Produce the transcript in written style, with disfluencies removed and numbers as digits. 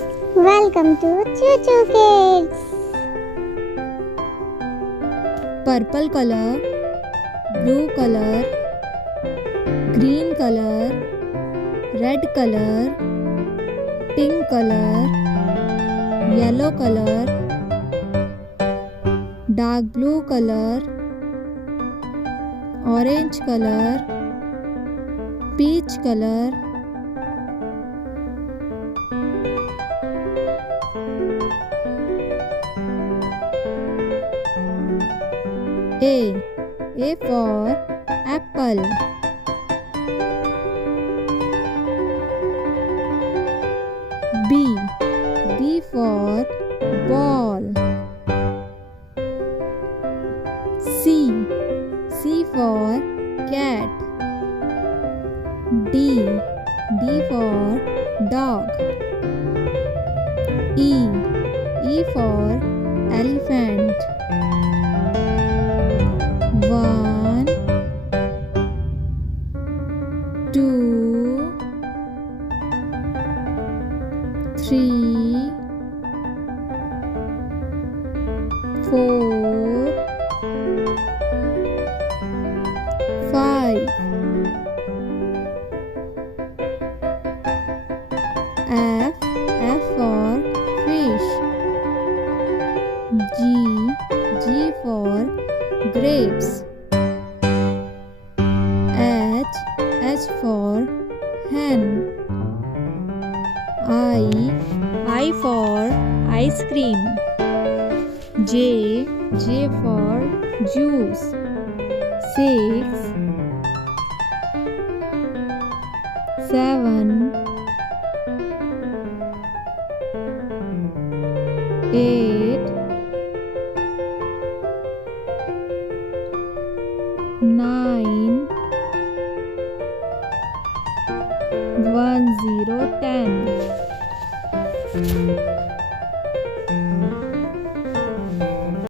Welcome to Choo Choo Kids. Purple color, blue color, green color, red color, pink color, yellow color, dark blue color, orange color, peach color, A for apple. B for ball. C for cat. D for dog. E for elephant. 1 2 3 4 5 F for fish. G for grapes. H for hen. I for ice cream. J for juice. 6 7 8 9 10 10